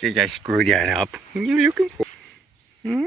Did I screw that up? What are you looking for? Hmm?